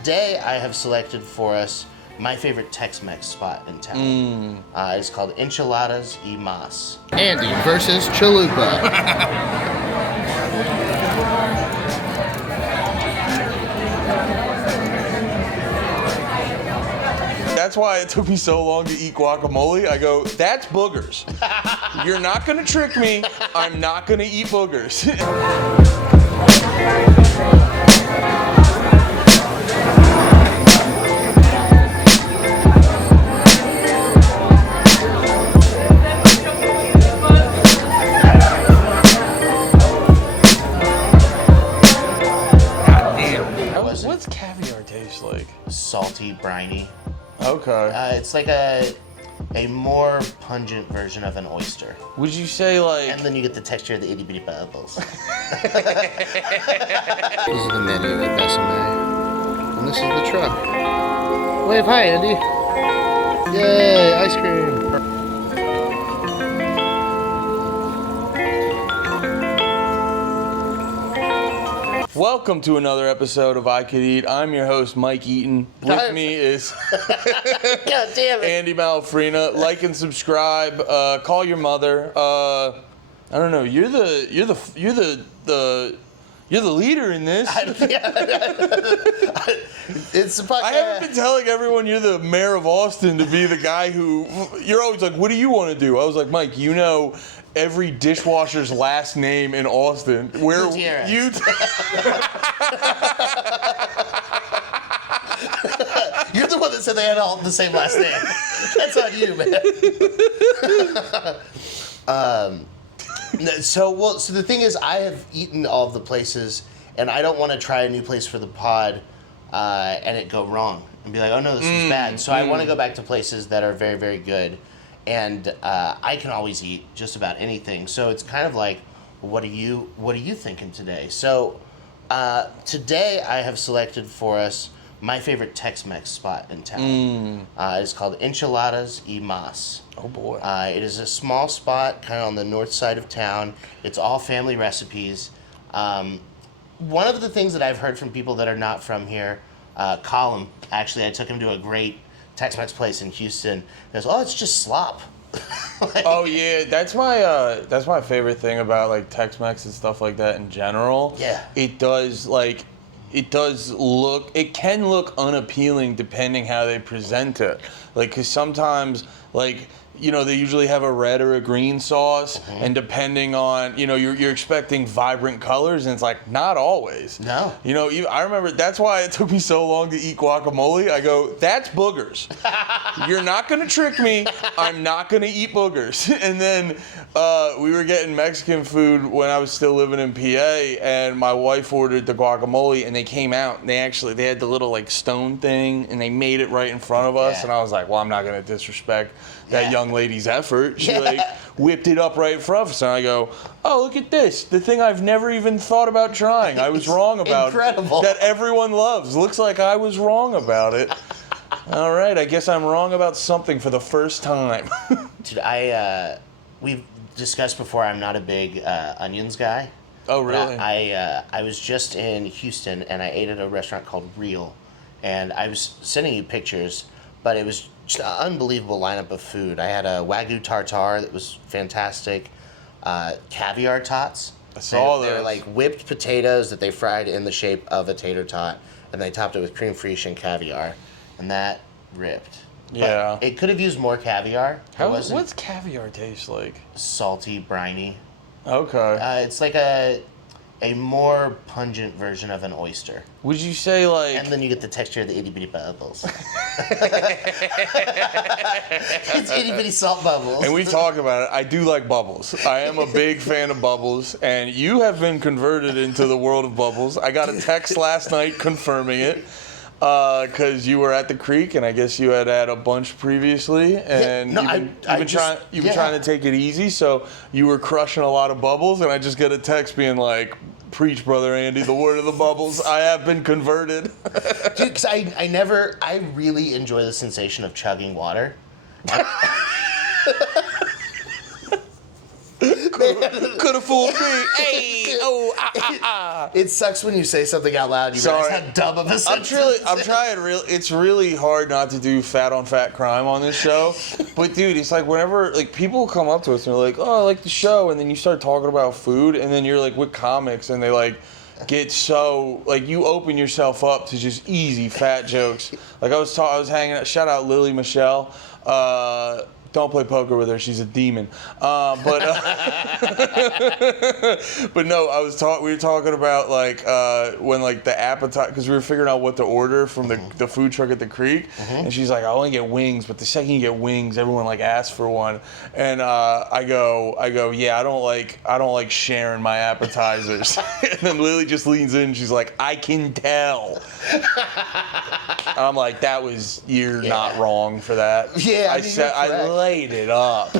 Today I have selected for us my favorite Tex-Mex spot in town. It's called Enchiladas Y Mas. Andy versus Chalupa. That's why it took me so long to eat guacamole. I go, that's boogers. You're not gonna trick me. I'm not gonna eat boogers. What's caviar taste like? Salty, briny. Okay. It's like a more pungent version of an oyster. Would you say like... And then you get the texture of the itty bitty bubbles. This is the menu at Besame. And this is the truck. Wave hi, Andy. Yay, ice cream. Welcome to another episode of I Could Eat. I'm your host, Mike Eaton. With me is God damn it. Andy Malafrina. Like and subscribe. Call your mother. I don't know. You're the leader in this. It's a I haven't been telling everyone you're the mayor of Austin to be the guy who... You're always like, what do you want to do? I was like, Mike, you know every dishwasher's last name in Austin. Where Gutierrez. you... You're the one that said they had all the same last name. That's on you, man. So the thing is, I have eaten all of the places, and I don't want to try a new place for the pod and it go wrong and be like, oh no, this was bad. So I want to go back to places that are very, very good, and I can always eat just about anything. So it's kind of like, what are you thinking today? So today I have selected for us my favorite Tex-Mex spot in town. It's called Enchiladas Y Mas. Oh boy. It is a small spot kind of on the north side of town. It's all family recipes. One of the things that I've heard from people that are not from here, Colin, actually I took him to a great Tex-Mex place in Houston. He goes, oh, it's just slop. Oh yeah, that's my favorite thing about like Tex-Mex and stuff like that in general. Yeah. It can look unappealing depending how they present it. Like, cause sometimes, like, you know, they usually have a red or a green sauce, and depending on, you know, you're expecting vibrant colors, and it's like, not always. No. You know, I remember, that's why it took me so long to eat guacamole. I go, that's boogers. You're not gonna trick me. I'm not gonna eat boogers. And then we were getting Mexican food when I was still living in PA, and my wife ordered the guacamole, and they came out, and they had the little like stone thing, and they made it right in front of us, and I was like, well, I'm not gonna disrespect that young lady's effort. She like whipped it up right in front of us, and I go, oh, look at this, the thing I've never even thought about trying. I was wrong about. Incredible. That everyone loves. Looks like I was wrong about it. All right, I guess I'm wrong about something for the first time. Dude, we've discussed before, I'm not a big onions guy. Oh, really? I was just in Houston, and I ate at a restaurant called Real, and I was sending you pictures, but it was just an unbelievable lineup of food. I had a Wagyu tartare that was fantastic, caviar tots. I saw They were those. like whipped potatoes that they fried in the shape of a tater tot, and they topped it with cream fraiche and caviar, and that ripped. Yeah. But it could have used more caviar. What's caviar taste like? Salty, briny. Okay. It's like a more pungent version of an oyster. Would you say like... And then you get the texture of the itty bitty bubbles. It's itty bitty salt bubbles. And we've talked about it. I do like bubbles. I am a big fan of bubbles, and you have been converted into the world of bubbles. I got a text last night confirming it, because you were at the creek, and I guess you had a bunch previously, and you've been trying to take it easy, so you were crushing a lot of bubbles, and I just get a text being like, preach, Brother Andy, the word of the bubbles. I have been converted. Dude, because I really enjoy the sensation of chugging water. No, Could have fooled me. Hey, oh, It sucks when you say something out loud. You realize how dumb of a sentence. I'm trying real. It's really hard not to do fat on fat crime on this show. But dude, it's like whenever like people come up to us and they're like, "Oh, I like the show," and then you start talking about food, and then you're like with comics, and they like get so like you open yourself up to just easy fat jokes. Like I was hanging out. Shout out Lily Michelle. Don't play poker with her; she's a demon. But no, we were talking about like when like the appetite, because we were figuring out what to order from the food truck at the creek, and she's like, I only get wings, but the second you get wings, everyone like asks for one, and I go, yeah, I don't like sharing my appetizers, and then Lily just leans in, and she's like, I can tell. I'm like, you're not wrong for that. Yeah, I laid it up.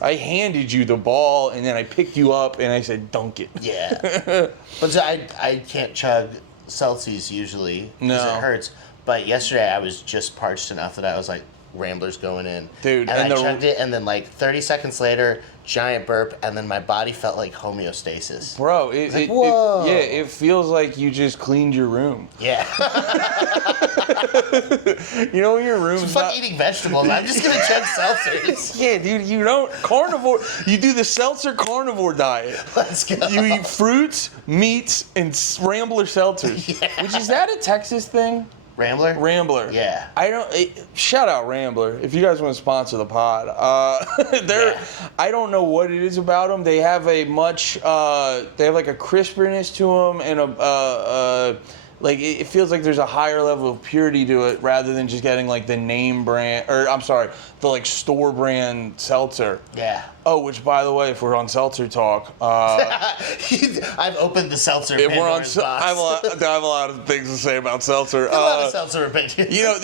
I handed you the ball, and then I picked you up, and I said, dunk it. Yeah. But so I can't chug Celsius usually because it hurts. But yesterday I was just parched enough that I was like, Rambler's going in. Dude, and I chugged it, and then like 30 seconds later, giant burp, and then my body felt like homeostasis. Bro, whoa. It feels like you just cleaned your room. Yeah. You know when your room's fuck eating vegetables. I'm just gonna chug seltzers. Yeah, dude, you don't carnivore. You do the seltzer carnivore diet. Let's go. You eat fruits, meats, and Rambler seltzers. Yeah. Which is that a Texas thing? Rambler? Yeah. Shout out Rambler if you guys want to sponsor the pod. I don't know what it is about them. They have they have like a crispiness to them and like it feels like there's a higher level of purity to it rather than just getting like the name brand, or I'm sorry, the like store brand seltzer. Yeah. Oh, which by the way, if we're on seltzer talk, I've opened the seltzer. If we're on, I have a lot of things to say about seltzer. A lot of seltzer opinions. You know,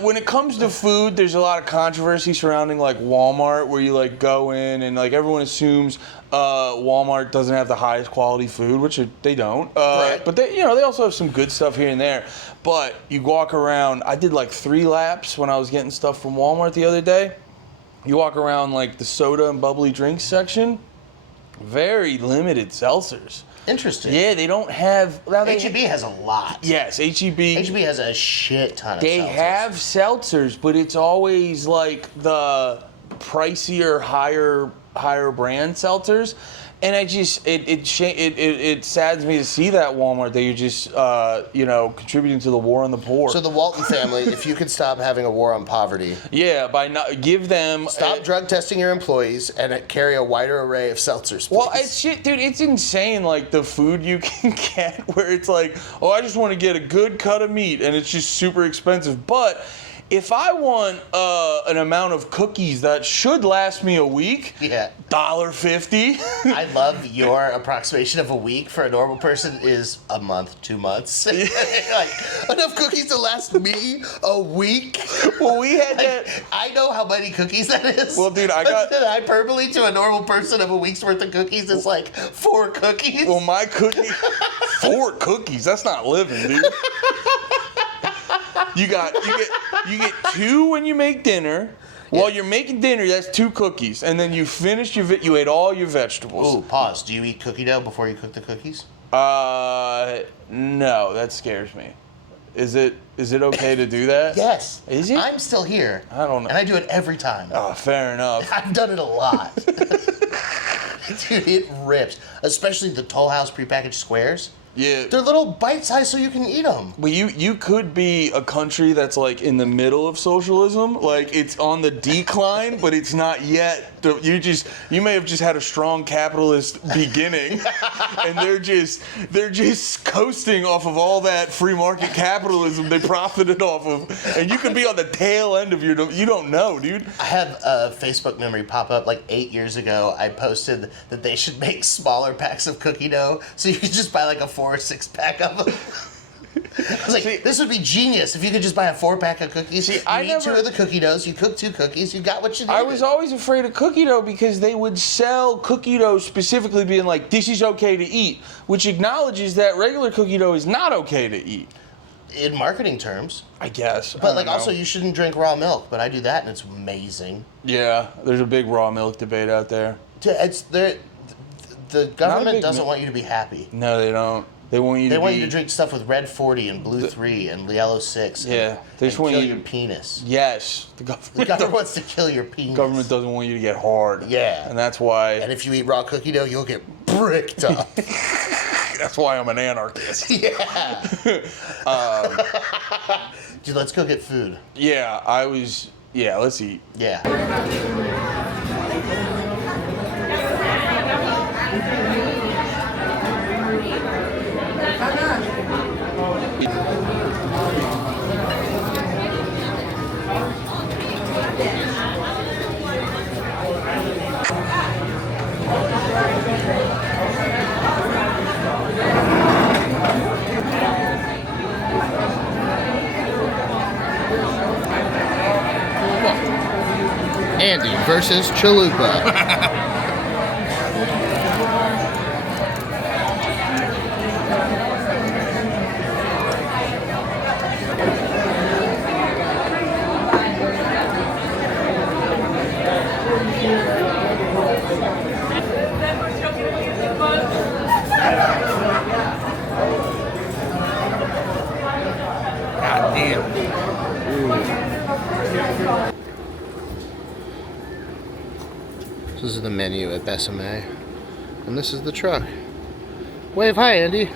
when it comes to food, there's a lot of controversy surrounding like Walmart, where you like go in and like everyone assumes Walmart doesn't have the highest quality food, which they don't. Right. But they also have some good stuff here and there. But you walk around. I did like 3 laps when I was getting stuff from Walmart the other day. You walk around like the soda and bubbly drinks section. Very limited seltzers. Interesting. Yeah, they don't have. H-E-B has a lot. Yes, H-E-B. H-E-B has a shit ton of seltzers. They have seltzers, but it's always like the pricier, higher brand seltzers. And it saddens me to see that Walmart that you're just contributing to the war on the poor. So the Walton family, if you could stop having a war on poverty, by not give them stop drug testing your employees and carry a wider array of seltzers, please. Well, it's insane. Like the food you can get, where it's like, oh, I just want to get a good cut of meat, and it's just super expensive, but. If I want an amount of cookies that should last me a week, $1.50. I love your approximation of a week for a normal person is a month, 2 months. Like, enough cookies to last me a week? Well, we had that. I know how many cookies that is. Well, dude, I got. The hyperbole to a normal person of a week's worth of cookies is like 4 cookies. Well, my cookie, 4 cookies. That's not living, dude. You get 2 when you make dinner. While you're making dinner, that's 2 cookies, and then you finished you ate all your vegetables. Ooh, pause. Do you eat cookie dough before you cook the cookies? No, that scares me. Is it okay to do that? Yes. Is it? I'm still here. I don't know. And I do it every time. Oh, fair enough. I've done it a lot. Dude, it rips. Especially the Toll House prepackaged squares. Yeah. They're little bite-sized so you can eat them. Well, you could be a country that's like in the middle of socialism, like it's on the decline, but it's not yet. You may have just had a strong capitalist beginning, and they're just coasting off of all that free market capitalism they profited off of, and you could be on the tail end of you don't know, dude. I have a Facebook memory pop up like 8 years ago. I posted that they should make smaller packs of cookie dough so you could just buy like a 4 or 6 pack of them. I was like, this would be genius if you could just buy a 4-pack of cookies. You eat 2 of the cookie doughs, you cook 2 cookies, you got what you needed. I was always afraid of cookie dough because they would sell cookie dough specifically being like, this is okay to eat, which acknowledges that regular cookie dough is not okay to eat. In marketing terms. I guess. But like also you shouldn't drink raw milk, but I do that and it's amazing. Yeah, there's a big raw milk debate out there. the government big doesn't want you to be happy. No, they don't. They want you They to want you to drink stuff with red 40 and blue 3 and yellow 6. Yeah, they just want kill you your penis. Yes, The government wants to kill your penis. government doesn't want you to get hard. Yeah. And that's why. And if you eat raw cookie dough, you'll get bricked up. That's why I'm an anarchist. Yeah. Dude, let's go get food. Yeah, let's eat. Yeah. Andy versus Chalupa. God damn. This is the menu at Besame. And this is the truck. Wave hi, Andy.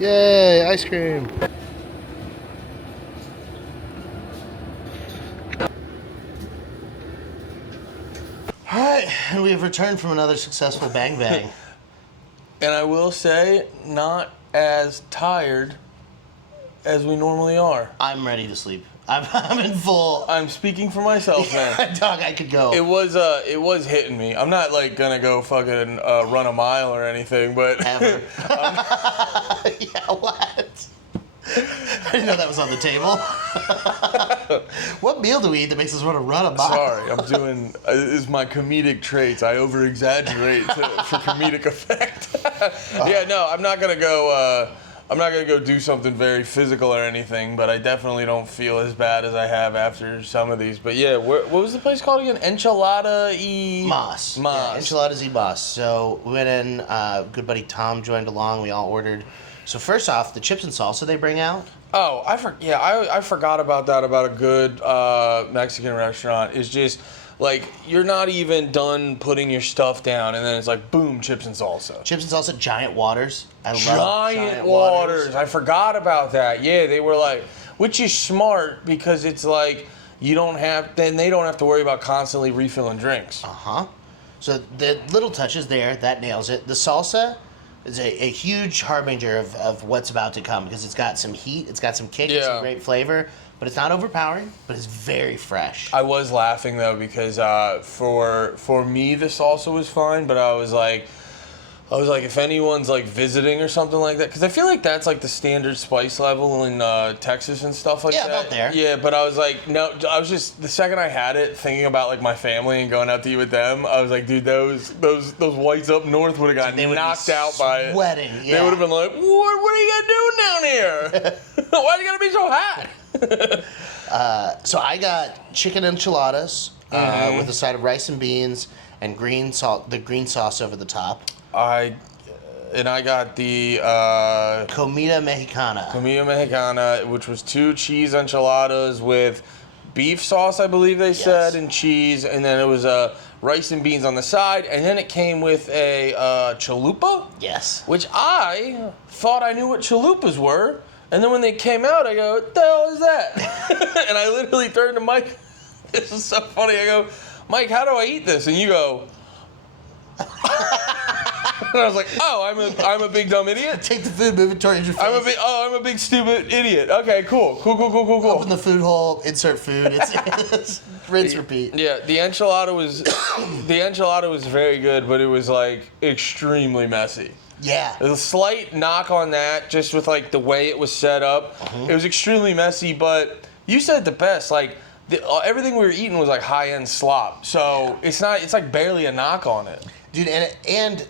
Yay, ice cream. Alright, and we have returned from another successful Bang Bang. And I will say, not as tired as we normally are. I'm ready to sleep. I'm in full. I'm speaking for myself, man. Dog, I could go. It was hitting me. I'm not like gonna go fucking run a mile or anything, but Ever. Yeah, what? I didn't know that was on the table. What meal do we eat that makes us want to run a mile? Sorry, I'm doing. Is my comedic traits. I over exaggerate for comedic effect. Yeah, no, I'm not gonna go. I'm not gonna go do something very physical or anything, but I definitely don't feel as bad as I have after some of these. But yeah, what was the place called again? Enchilada Y Mas. Mas. Yeah, Enchiladas Y Mas. So we went in. Good buddy Tom joined along. We all ordered. So first off, the chips and salsa they bring out. Oh, I forgot about that. About a good Mexican restaurant is just like you're not even done putting your stuff down, and then it's like boom, chips and salsa. Chips and salsa, giant waters. I love Giant waters. I forgot about that. Yeah, they were like, which is smart because it's like they don't have to worry about constantly refilling drinks. So the little touches there, that nails it. The salsa is a huge harbinger of what's about to come because it's got some heat, it's got some kick, it's some great flavor, but it's not overpowering, but it's very fresh. I was laughing though because for me the salsa was fine, but I was like, if anyone's like visiting or something like that, because I feel like that's like the standard spice level in Texas and stuff like that. Yeah, about there. Yeah, but I was like, no, I was just the second I had it, thinking about like my family and going out to eat with them. I was like, dude, those whites up north would have gotten knocked out by it. Sweating. Yeah. They would have been like, what are you guys doing down here? Why you gotta be so hot? So I got chicken enchiladas with a side of rice and beans and the green sauce over the top. I got the Comida Mexicana, which was 2 cheese enchiladas with beef sauce, I believe they said, and cheese, and then it was rice and beans on the side, and then it came with a chalupa. Yes. Which I thought I knew what chalupas were, and then when they came out, I go, what the hell is that? And I literally turned to Mike. This is so funny. I go, Mike, how do I eat this? And you go. And I was like, oh, I'm a big dumb idiot. Take the food, move it towards your face. I'm a big stupid idiot. Okay, cool. Open the food hole, insert food. It's rinse, repeat. Yeah, the enchilada was very good, but it was like extremely messy. Yeah. There's a slight knock on that, just with like the way it was set up. It was extremely messy, but you said it the best. Like everything we were eating was like high end slop, so it's like barely a knock on it. Dude, and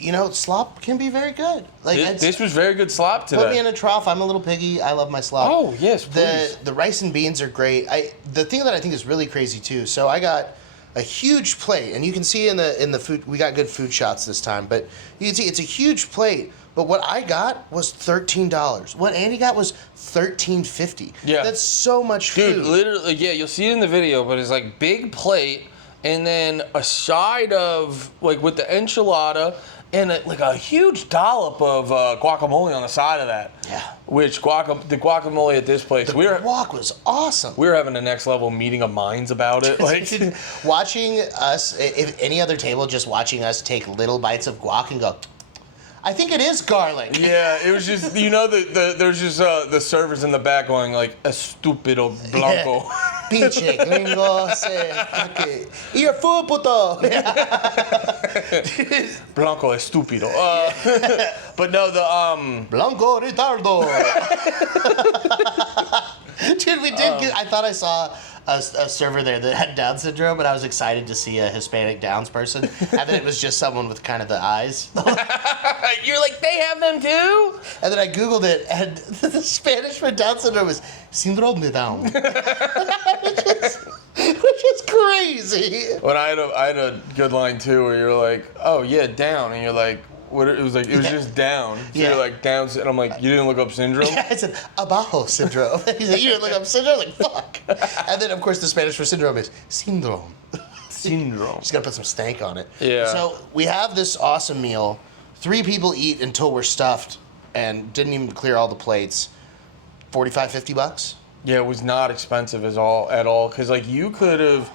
you know, slop can be very good. Like this was very good slop today. Put me in a trough. I'm a little piggy. I love my slop. Oh yes, please. The rice and beans are great. The thing that I think is really crazy too. So I got a huge plate, and you can see in the food, we got good food shots this time, but you can see it's a huge plate. But what I got was $13. What Andy got was $13.50. Yeah. That's so much food. Dude, literally, yeah, you'll see it in the video, but it's like big plate, and then a side of, like, with the enchilada, and like a huge dollop of guacamole on the side of that. Yeah. Which the guacamole at this place, The guac was awesome. we were having a next level meeting of minds about it. Like, Watching us, if any other table, just watching us take little bites of guac and go, I think it is garlic. yeah, it was just, you know, there's just the servers in the back going like, estupido blanco. Pinche gringo se you're fool puto. Blanco estúpido. But no, the Blanco retardo. Dude, we did get, I thought I saw a server there that had Down syndrome, and I was excited to see a Hispanic Downs person, and then it was just someone with kind of the eyes. you're like, they have them too? And then I Googled it, and the Spanish for Down syndrome is síndrome de Down. which is crazy. When I had a good line too, where you're like, oh yeah, down, and you're like, what? It was like, it was just down. So Yeah. you're like, down, and I'm like, you didn't look up syndrome? I said, abajo syndrome. He said, you didn't look up syndrome? Like, fuck. And then, of course, the Spanish for syndrome is syndrome. Syndrome. Just gotta put some stank on it. Yeah. So we have this awesome meal. 3 people eat until we're stuffed and didn't even clear all the plates. $45-$50. Yeah, it was not expensive at all. Because like you could have,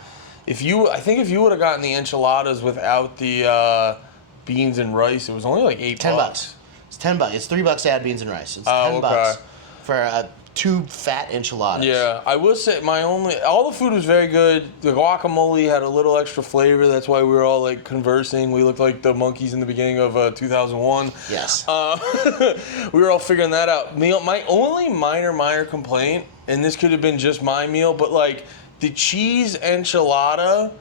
I think if you would have gotten the enchiladas without the beans and rice, it was only like $8. $10. It's $10. It's $3 to add beans and rice. It's $10 okay. for 2 fat enchiladas. Yeah, I will say all the food was very good. The guacamole had a little extra flavor. That's why we were all like conversing. We looked like the monkeys in the beginning of 2001. Yes. We were all figuring that out. My only minor complaint, and this could have been just my meal, but like the cheese enchilada,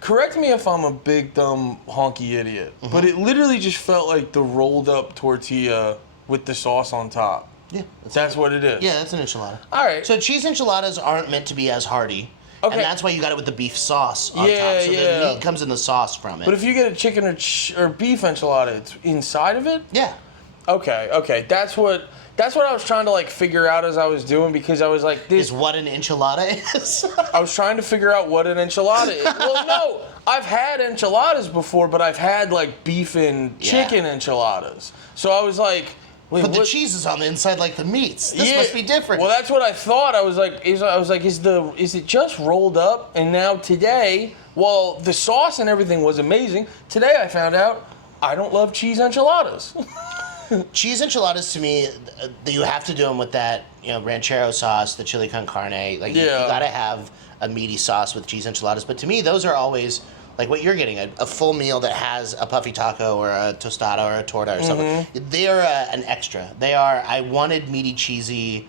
correct me if I'm a big dumb honky idiot, but it literally just felt like the rolled up tortilla with the sauce on top. Yeah. That's what it is. Yeah, that's an enchilada. All right. So cheese enchiladas aren't meant to be as hearty. Okay. And that's why you got it with the beef sauce on Yeah, top. So yeah. the meat comes in the sauce from it. But if you get a chicken or beef enchilada, it's inside of it? yeah. Okay. That's what I was trying to like figure out as I was doing, because I was like, Is what an enchilada is. I was trying to figure out what an enchilada is. Well, no, I've had enchiladas before, but I've had like beef and chicken enchiladas. So I was like, wait, But the what? cheese is on the inside like the meats. This Yeah. must be different. Well, that's what I thought. I was like, is it just rolled up? And now today, while the sauce and everything was amazing, today I found out I don't love cheese enchiladas. Cheese enchiladas, to me, you have to do them with that, ranchero sauce, the chili con carne. Like, you gotta have a meaty sauce with cheese enchiladas. But to me, those are always like what you're getting, a full meal that has a puffy taco or a tostada or a torta or something. They are an extra. I wanted meaty, cheesy,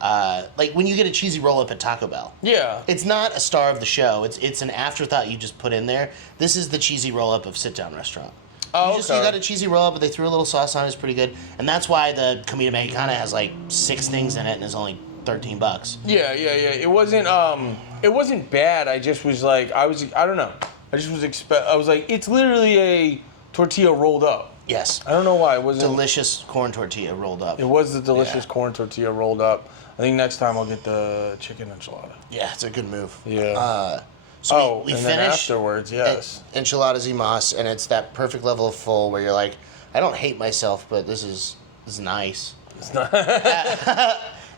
like when you get a cheesy roll-up at Taco Bell. Yeah. It's not a star of the show. It's an afterthought you just put in there. This is the cheesy roll-up of sit-down restaurant. Oh, You got a cheesy roll-up, but they threw a little sauce on it. It's pretty good. And that's why the Comida Mexicana has like 6 things in it and is only $13. Yeah. It wasn't bad. I just was like, I don't know. I was like, it's literally a tortilla rolled up. Yes. I don't know why it wasn't. Delicious corn tortilla rolled up. It was the delicious corn tortilla rolled up. I think next time I'll get the chicken enchilada. Yeah, it's a good move. Yeah. So we and then finished afterwards, yes. Enchiladas Y Mas, and it's that perfect level of full where you're like, I don't hate myself, but this is nice. It's not.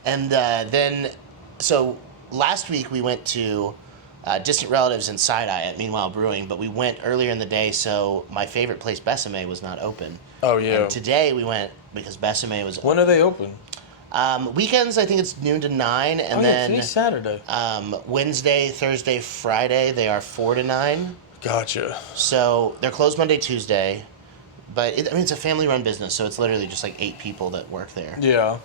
And then, so last week we went to distant relatives in Side-Eye at Meanwhile Brewing, but we went earlier in the day, so my favorite place, Besame, was not open. Oh, yeah. And today we went because Besame was When are they open? weekends, I think it's noon to 9, and then today's Saturday. Wednesday, Thursday, Friday, they are 4 to 9. Gotcha. So they're closed Monday, Tuesday, but it's a family-run business, so it's literally just like 8 people that work there. Yeah.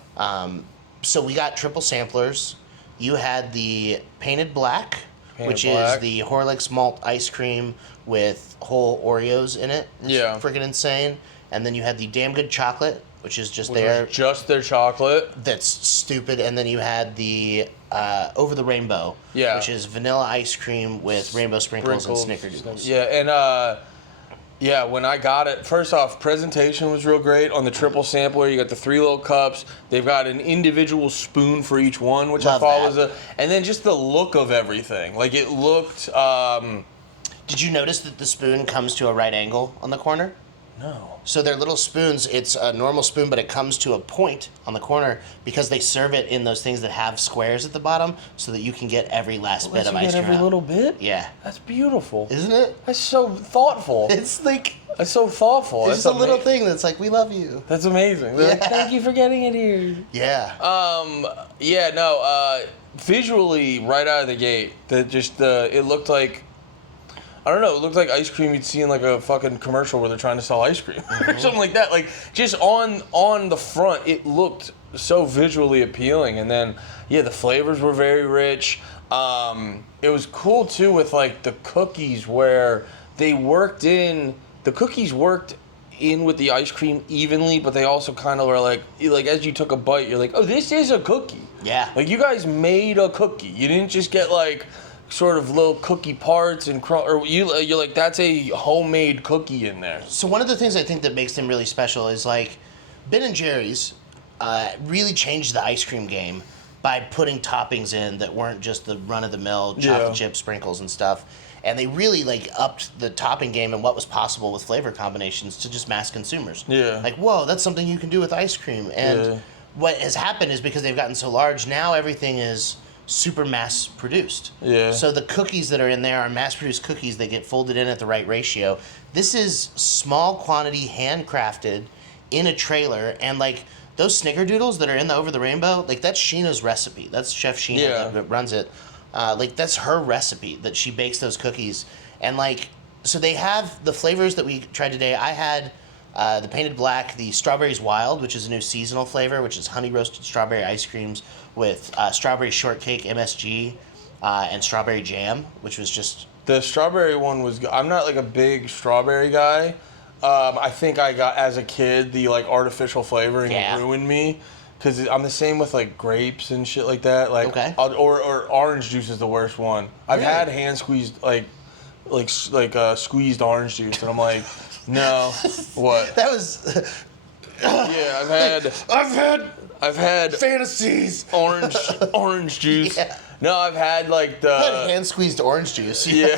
So we got triple samplers. You had the Painted Black, which Black. is the Horlicks malt ice cream with whole Oreos in it. It's Yeah. freaking insane. And then you had the Damn Good Chocolate, which is just just their chocolate. That's stupid. And then you had the Over the Rainbow, which is vanilla ice cream with rainbow sprinkles and snickerdoodles. Yeah, and when I got it, first off, presentation was real great. On the triple sampler, you got the 3 little cups. They've got an individual spoon for each one, which I thought was and then just the look of everything. Like, it looked... Did you notice that the spoon comes to a right angle on the corner? No. So they're little spoons. It's a normal spoon, but it comes to a point on the corner because they serve it in those things that have squares at the bottom so that you can get every last bit of ice cream. Every little bit? Yeah. That's beautiful. Isn't it? That's so thoughtful. It's like... That's so thoughtful. It's just a little thing that's like, we love you. That's amazing. Like, thank you for getting it here. Yeah. Visually, right out of the gate, it looked like... I don't know. It looked like ice cream you'd see in like a fucking commercial where they're trying to sell ice cream or something like that. Like, just on the front, it looked so visually appealing. And then, the flavors were very rich. It was cool too with like the cookies where the cookies worked in with the ice cream evenly, but they also kind of were like as you took a bite, you're like, oh, this is a cookie. Yeah. Like, you guys made a cookie. You didn't just get like sort of little cookie parts and you're like, that's a homemade cookie in there. So one of the things I think that makes them really special is like Ben & Jerry's really changed the ice cream game by putting toppings in that weren't just the run-of-the-mill chocolate chip sprinkles and stuff. And they really like upped the topping game and what was possible with flavor combinations to just mass consumers. Yeah. Like, whoa, that's something you can do with ice cream. And what has happened is because they've gotten so large, now everything is super mass produced. Yeah. So the cookies that are in there are mass produced cookies that get folded in at the right ratio. This is small quantity, handcrafted in a trailer, and like those snickerdoodles that are in the Over the Rainbow, like that's Sheena's recipe. That's Chef Sheena that runs it. Like that's her recipe that she bakes those cookies. And like, so they have the flavors that we tried today. I had the Painted Black, the Strawberries Wild, which is a new seasonal flavor, which is honey roasted strawberry ice creams with strawberry shortcake MSG and strawberry jam, which was just... The strawberry one was... I'm not like a big strawberry guy. I think I got, as a kid, the like artificial flavoring ruined me. Because I'm the same with like grapes and shit like that. Like, or orange juice is the worst one. I've had hand squeezed squeezed orange juice, and I'm like, no, what? That was... Yeah, I've had fantasies. Orange juice. Yeah. No, I've had like the... I've had hand squeezed orange juice. Yeah.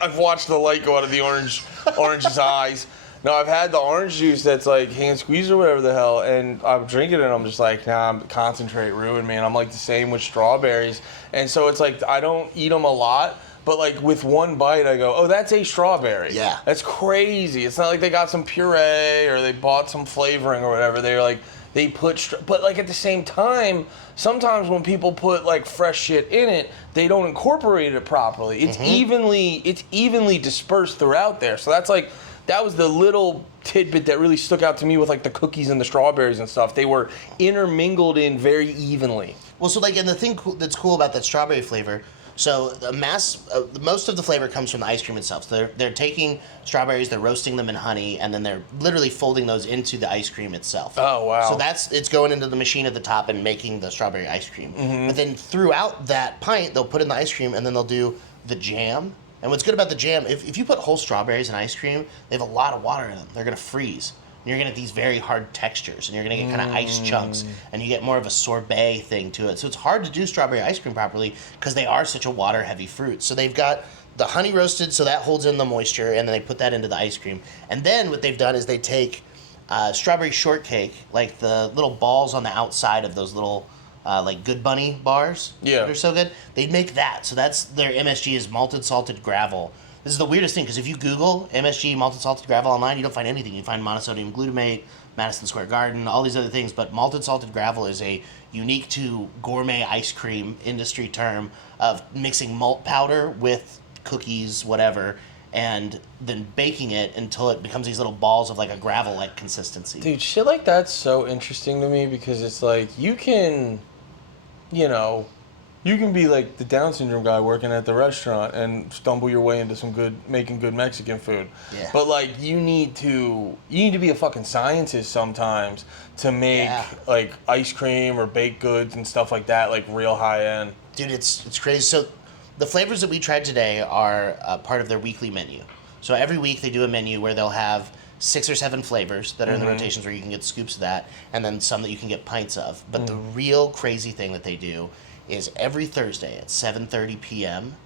I've watched the light go out of the orange's eyes. No, I've had the orange juice that's like hand squeezed or whatever the hell, and I'm drinking it and I'm just like, nah, concentrate ruined me. And I'm like the same with strawberries. And so it's like, I don't eat them a lot, but like with one bite I go, oh, that's a strawberry. Yeah. That's crazy. It's not like they got some puree or they bought some flavoring or whatever. They're like, they put, but like at the same time, sometimes when people put like fresh shit in it, they don't incorporate it properly. It's evenly dispersed throughout there. So that's like, that was the little tidbit that really stuck out to me with like the cookies and the strawberries and stuff. They were intermingled in very evenly. Well, so like, and the thing that's cool about that strawberry flavor, so the most of the flavor comes from the ice cream itself. So they're taking strawberries, they're roasting them in honey, and then they're literally folding those into the ice cream itself. Oh, wow. So it's going into the machine at the top and making the strawberry ice cream. But then throughout that pint, they'll put in the ice cream, and then they'll do the jam. And what's good about the jam, if you put whole strawberries in ice cream, they have a lot of water in them. They're going to freeze. And you're going to get these very hard textures, and you're going to get kind of ice chunks, and you get more of a sorbet thing to it. So it's hard to do strawberry ice cream properly because they are such a water-heavy fruit. So they've got the honey roasted, so that holds in the moisture, and then they put that into the ice cream. And then what they've done is they take strawberry shortcake, like the little balls on the outside of those little... like Good Bunny bars that are so good. They make that. So that's their MSG is malted salted gravel. This is the weirdest thing because if you Google MSG malted salted gravel online, you don't find anything. You find monosodium glutamate, Madison Square Garden, all these other things. But malted salted gravel is a unique to gourmet ice cream industry term of mixing malt powder with cookies, whatever, and then baking it until it becomes these little balls of like a gravel-like consistency. Dude, shit like that's so interesting to me because it's like you can... You can be like the Down syndrome guy working at the restaurant and stumble your way into making good Mexican food. Yeah. But like you need to be a fucking scientist sometimes to make like ice cream or baked goods and stuff like that, like real high end. Dude, it's crazy. So the flavors that we tried today are part of their weekly menu. So every week they do a menu where they'll have 6 or 7 flavors that are in the rotations where you can get scoops of that, and then some that you can get pints of. But the real crazy thing that they do is every Thursday at 7:30 p.m.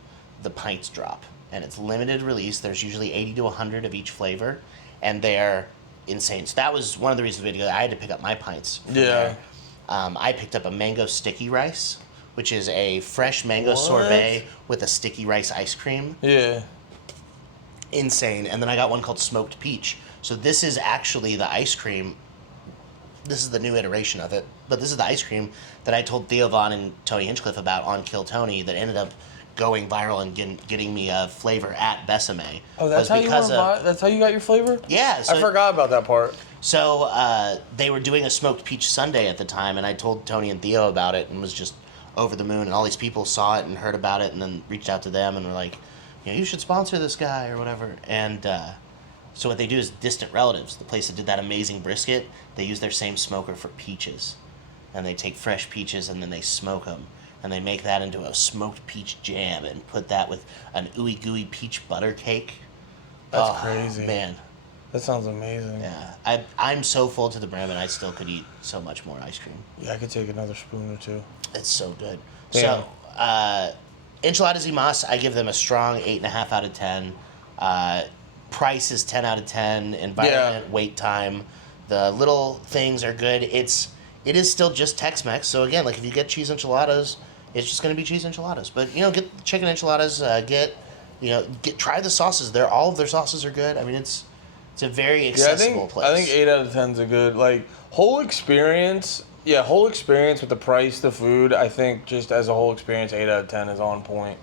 the pints drop, and it's limited release. There's usually 80 to 100 of each flavor, and they're insane. So that was one of the reasons we had to go. I had to pick up my pints from there. I picked up a mango sticky rice, which is a fresh mango sorbet with a sticky rice ice cream. Yeah. Insane. And then I got one called smoked peach. So this is actually the ice cream. This is the new iteration of it, but this is the ice cream that I told Theo Vaughn and Tony Hinchcliffe about on Kill Tony that ended up going viral and getting me a flavor at Besame. Oh, that's how that's how you got your flavor? Yeah. So I forgot about that part. So they were doing a smoked peach sundae at the time, and I told Tony and Theo about it and was just over the moon. And all these people saw it and heard about it and then reached out to them and were like, you should sponsor this guy or whatever. And so what they do is distant relatives. The place that did that amazing brisket, they use their same smoker for peaches. And they take fresh peaches and then they smoke them. And they make that into a smoked peach jam and put that with an ooey gooey peach butter cake. That's crazy. Man. That sounds amazing. Yeah. I'm so full to the brim and I still could eat so much more ice cream. Yeah, I could take another spoon or two. It's so good. Damn. So, Enchiladas Y Mas, I give them a strong 8.5 out of 10. Price is 10 out of 10. Environment, wait time, the little things are good. It is still just Tex-Mex. So again, like if you get cheese enchiladas, it's just going to be cheese enchiladas. But get chicken enchiladas. Try the sauces. All of their sauces are good. I mean, it's a very accessible place. I think 8 out of 10 is a good whole experience. Yeah, whole experience with the price, the food. I think just as a whole experience, 8 out of 10 is on point.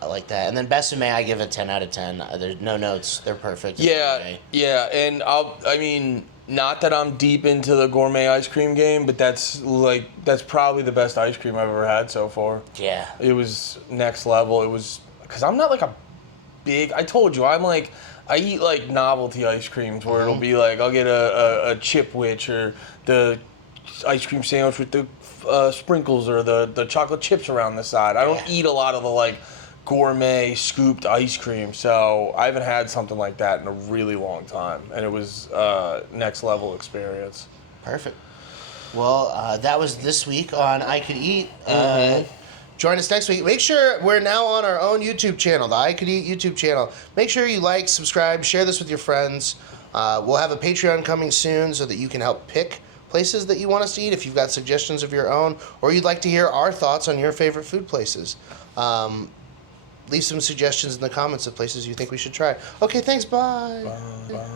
I like that. And then Besame, I give a 10 out of 10. There's no notes. They're perfect. Yeah, and not that I'm deep into the gourmet ice cream game, but that's probably the best ice cream I've ever had so far. Yeah. It was next level. It was, because I'm not I told you, I eat novelty ice creams where it'll be I'll get a chip witch or the ice cream sandwich with the sprinkles or the chocolate chips around the side. I don't eat a lot of the gourmet scooped ice cream, so I haven't had something like that in a really long time, and it was next level experience. Perfect. Well, that was this week on I Could Eat. Join us next week. Make sure we're now on our own YouTube channel, the I Could Eat YouTube channel. Make sure you like, subscribe, share this with your friends. We'll have a Patreon coming soon so that you can help pick places that you want us to eat if you've got suggestions of your own, or you'd like to hear our thoughts on your favorite food places. Leave some suggestions in the comments of places you think we should try. Okay, thanks. Bye. Bye.